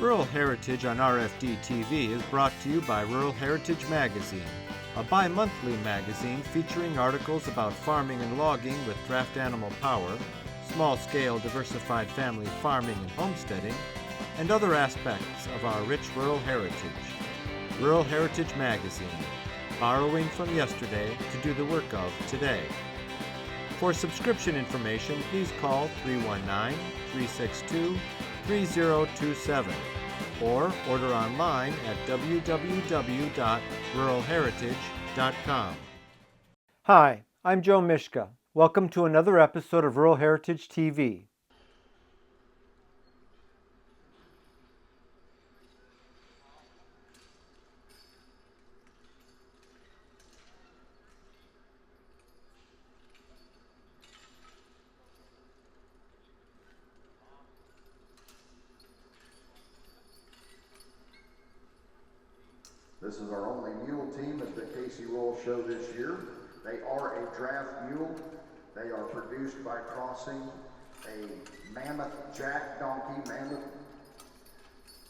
Rural Heritage on RFD TV is brought to you by Rural Heritage Magazine, a bi-monthly magazine featuring articles about farming and logging with draft animal power, small-scale diversified family farming and homesteading, and other aspects of our rich rural heritage. Rural Heritage Magazine, borrowing from yesterday to do the work of today. For subscription information, please call 319-362-3027 or order online at www.ruralheritage.com. Hi, I'm Joe Mishka. Welcome to another episode of Rural Heritage TV. This is our only mule team at the Casey Roll Show this year. They are a draft mule. They are produced by crossing a mammoth jack donkey, mammoth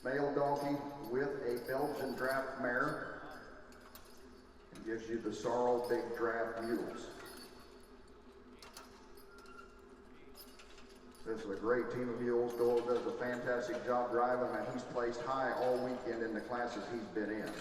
male donkey with a Belgian draft mare. It gives you the sorrel big draft mules. This is a great team of mules. Doyle does a fantastic job driving them, and he's placed high all weekend in the classes he's been in.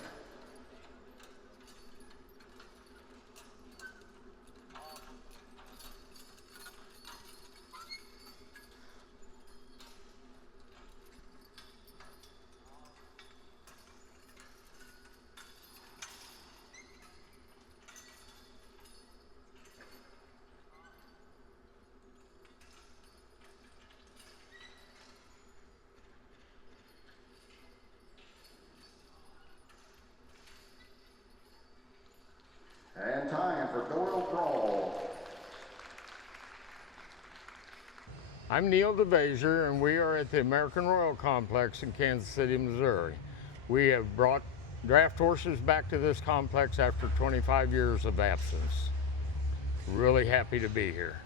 And time for Doyle Crawl. I'm Neil DeVasier, and we are at the American Royal Complex in Kansas City, Missouri. We have brought draft horses back to this complex after 25 years of absence. Really happy to be here.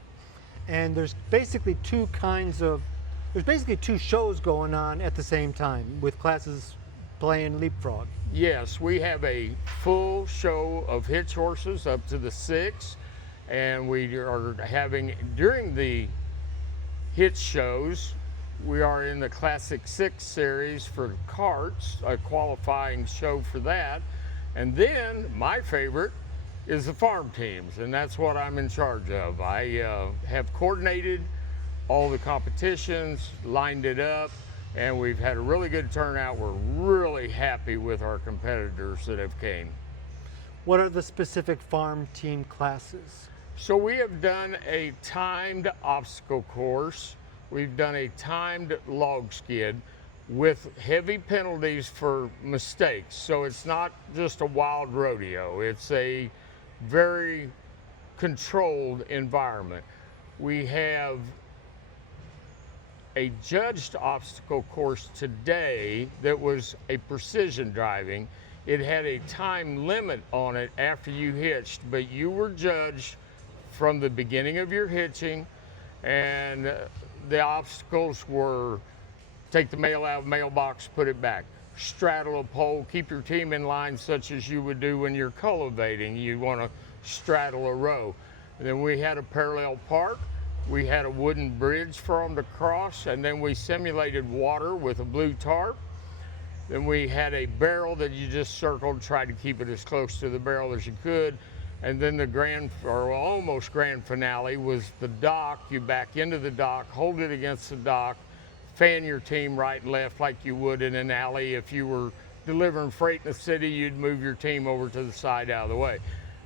And there's basically two shows going on at the same time with classes playing leapfrog. Yes, we have a full show of hitch horses up to the 6, and we are having, during the hitch shows, we are in the Classic 6 series for carts, a qualifying show for that. And then my favorite is the farm teams, and that's what I'm in charge of. I have coordinated all the competitions, lined it up, and we've had a really good turnout. We're really happy with our competitors that have came. What are the specific farm team classes? So we have done a timed obstacle course. We've done a timed log skid with heavy penalties for mistakes. So it's not just a wild rodeo. It's a very controlled environment. We have a judged obstacle course today that was a precision driving. It had a time limit on it after you hitched, but you were judged from the beginning of your hitching, and the obstacles were take the mail out of the mailbox, put it back, straddle a pole, keep your team in line such as you would do when you're cultivating. You want to straddle a row. And then we had a parallel park. We had a wooden bridge for them to cross, and then we simulated water with a blue tarp. Then we had a barrel that you just circled, tried to keep it as close to the barrel as you could. And then the grand, or almost grand finale was the dock. You back into the dock, hold it against the dock, fan your team right and left like you would in an alley. If you were delivering freight in the city, you'd move your team over to the side out of the way.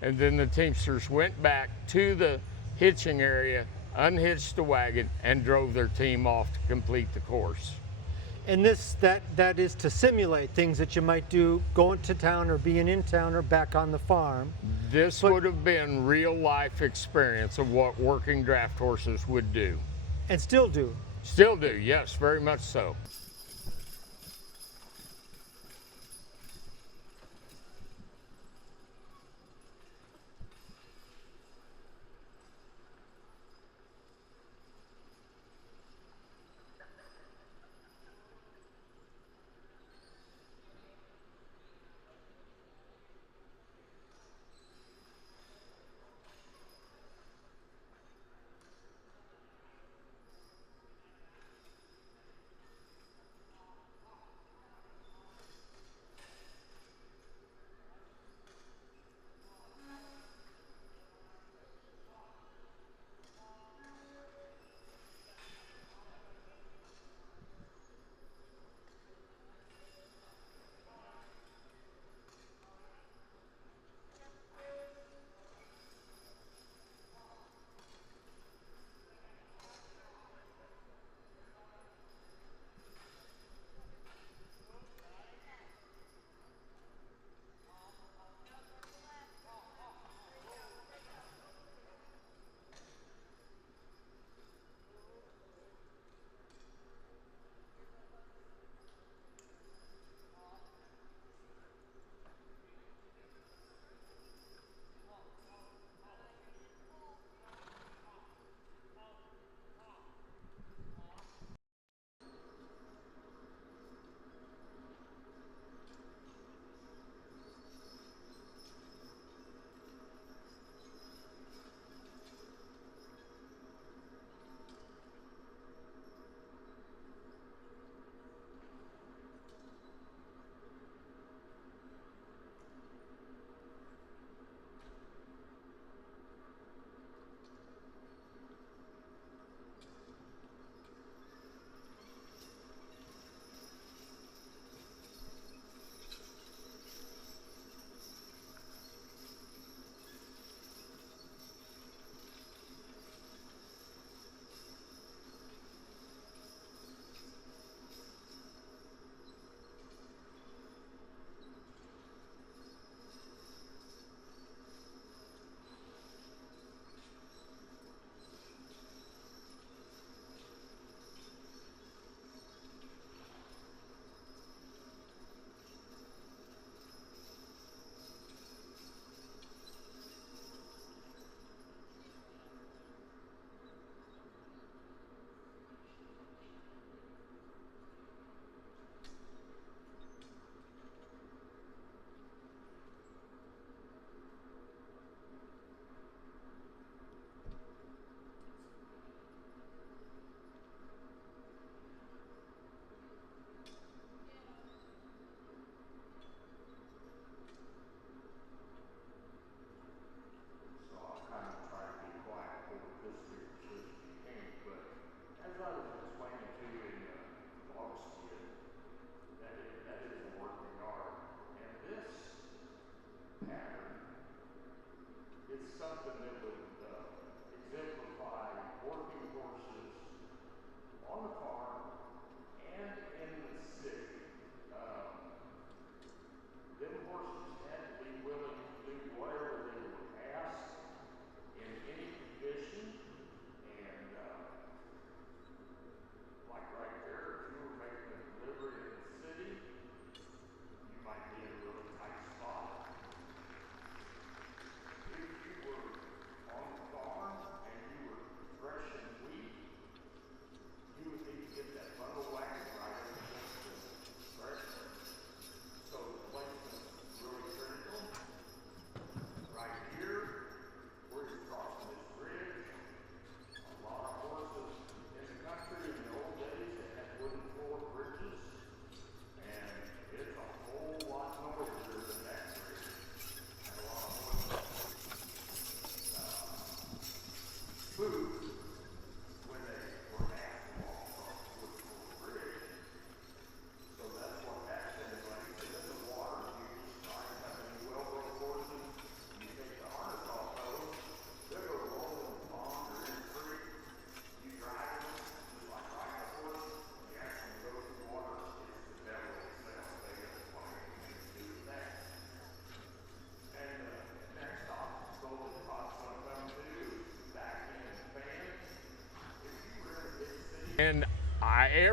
And then the teamsters went back to the hitching area, unhitched the wagon, and drove their team off to complete the course. And that is to simulate things that you might do going to town or being in town or back on the farm. This would have been real life experience of what working draft horses would do. And still do. Still do, yes, very much so.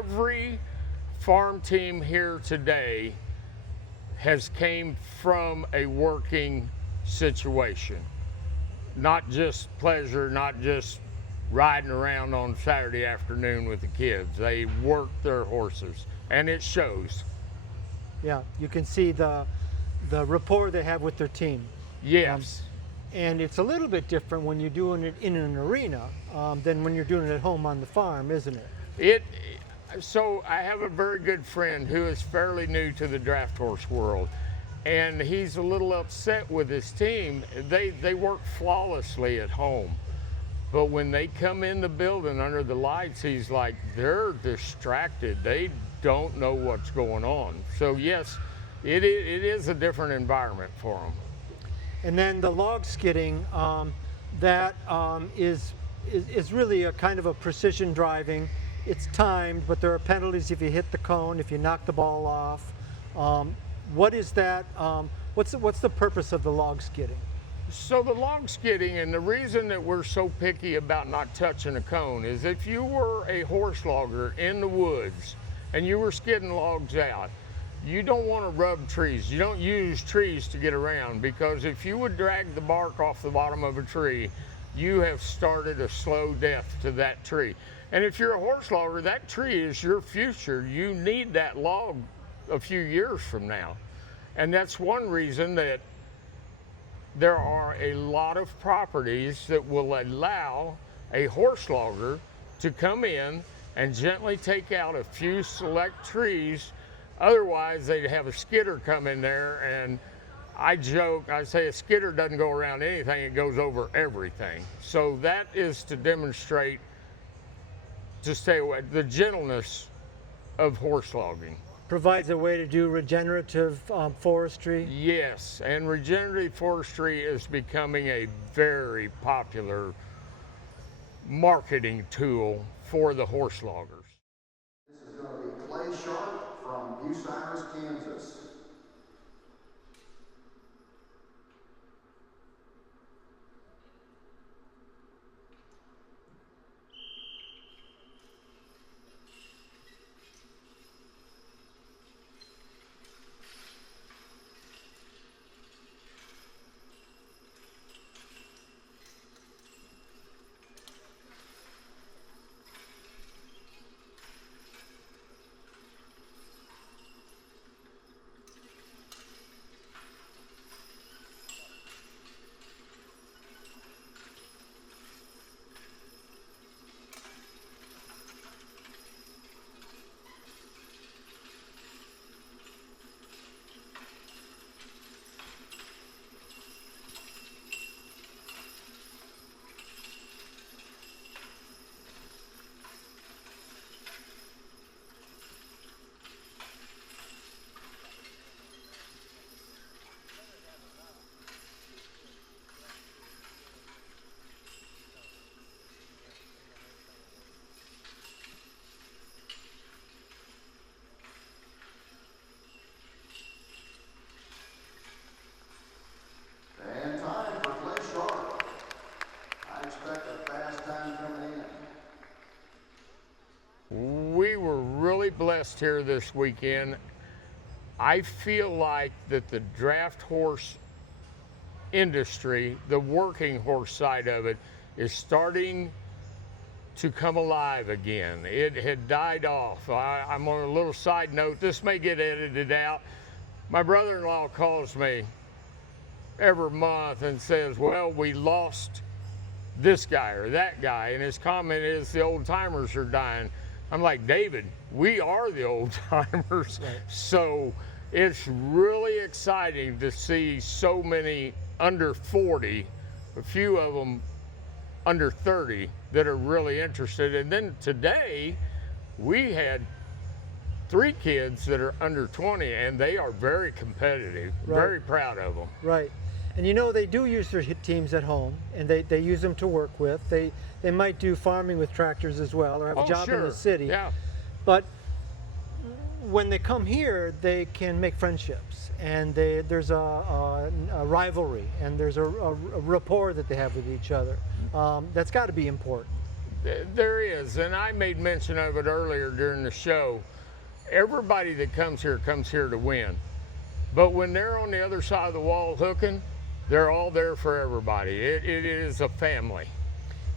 every farm team here today has came from a working situation. Not just pleasure, not just riding around on Saturday afternoon with the kids. They work their horses, and it shows. Yeah, you can see the rapport they have with their team. Yes. And it's a little bit different when you're doing it in an arena than when you're doing it at home on the farm, isn't it? So I have a very good friend who is fairly new to the draft horse world, and he's a little upset with his team. They work flawlessly at home, but when they come in the building under the lights, he's like, they're distracted. They don't know what's going on. So yes, it is a different environment for them. And then the log skidding, that is really a kind of a precision driving. It's timed, but there are penalties if you hit the cone, if you knock the ball off. What is that? What's the purpose of the log skidding? So the log skidding, and the reason that we're so picky about not touching a cone, is if you were a horse logger in the woods and you were skidding logs out, you don't want to rub trees. You don't use trees to get around, because if you would drag the bark off the bottom of a tree, you have started a slow death to that tree. And if you're a horse logger, that tree is your future. You need that log a few years from now. And that's one reason that there are a lot of properties that will allow a horse logger to come in and gently take out a few select trees. Otherwise, they'd have a skidder come in there, and I joke, I say a skidder doesn't go around anything, it goes over everything. So that is to demonstrate, to stay away, the gentleness of horse logging. Provides a way to do regenerative forestry. Yes, and regenerative forestry is becoming a very popular marketing tool for the horse loggers. This is going to be Clay Sharp from Bucyrus, Kansas. And time for Clay Sharp. I expect a fast time coming in. We were really blessed here this weekend. I feel like that the draft horse industry, the working horse side of it, is starting to come alive again. It had died off. I'm on a little side note. This may get edited out. My brother-in-law calls me every month and says, well, we lost this guy or that guy, and his comment is the old timers are dying. I'm like, David, we are the old timers. Right. So it's really exciting to see so many under 40, a few of them under 30 that are really interested. And then today we had 3 kids that are under 20, and they are very competitive. Right. Very proud of them. Right. And you know, they do use their teams at home, and they use them to work with. They might do farming with tractors as well, or have a job in the city. Yeah. But when they come here, they can make friendships, and there's a rivalry, and there's a rapport that they have with each other. That's got to be important. There is, and I made mention of it earlier during the show. Everybody that comes here to win. But when they're on the other side of the wall hooking, they're all there for everybody. It is a family.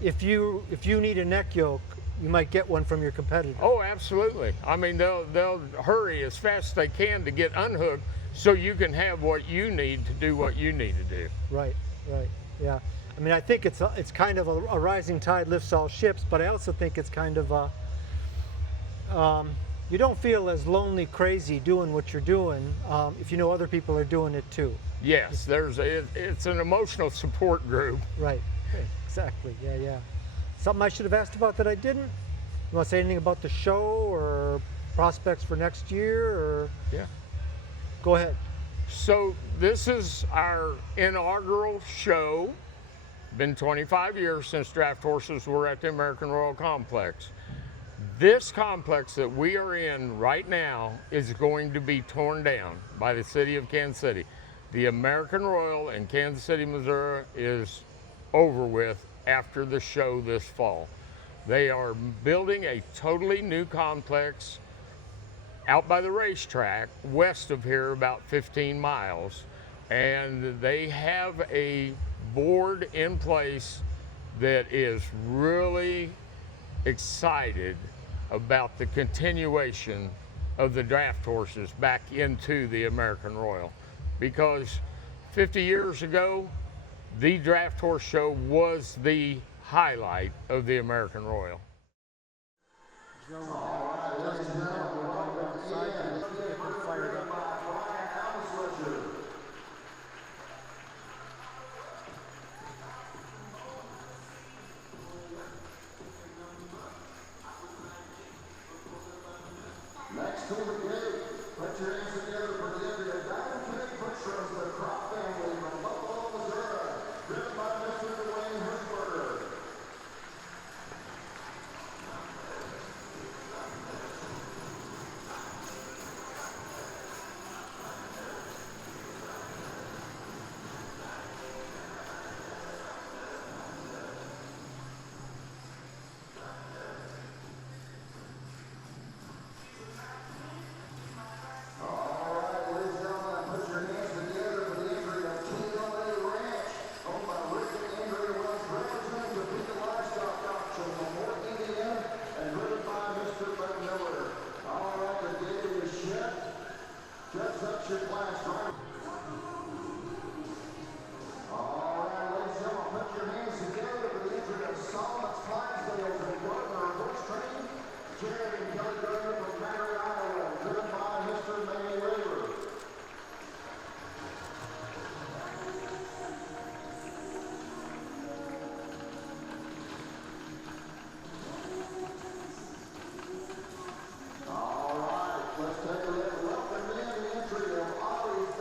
If you need a neck yoke, you might get one from your competitor. Oh, absolutely. I mean, they'll hurry as fast as they can to get unhooked so you can have what you need to do what you need to do. Right, yeah. I mean, I think it's kind of a rising tide lifts all ships, but I also think it's kind of you don't feel as lonely crazy doing what you're doing if you know other people are doing it too. Yes, it's an emotional support group. Right, exactly, yeah. Something I should have asked about that I didn't? You want to say anything about the show or prospects for next year? Or yeah. Go ahead. So this is our inaugural show. Been 25 years since draft horses were at the American Royal Complex. This complex that we are in right now is going to be torn down by the city of Kansas City. The American Royal in Kansas City, Missouri is over with after the show this fall. They are building a totally new complex out by the racetrack west of here about 15 miles. And they have a board in place that is really excited about the continuation of the draft horses back into the American Royal. Because 50 years ago, the draft horse show was the highlight of the American Royal. Next to the gate, put your hands together for the entry of Diamond Cake Butchers, the crop family from Buffalo, Missouri, driven by Mr. Dwayne Hirschberger. Let's take a look. Welcome in the entry of Ollie's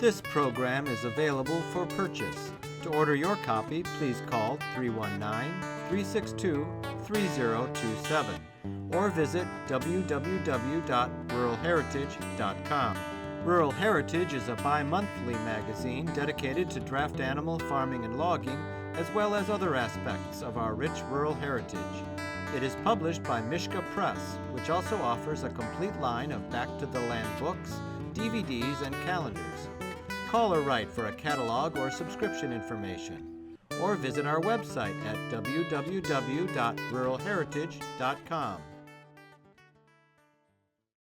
This program is available for purchase. To order your copy, please call 319-362-3027 or visit www.ruralheritage.com. Rural Heritage is a bi-monthly magazine dedicated to draft animal farming and logging, as well as other aspects of our rich rural heritage. It is published by Mishka Press, which also offers a complete line of back-to-the-land books, DVDs, and calendars. Call or write for a catalog or subscription information, or visit our website at www.ruralheritage.com.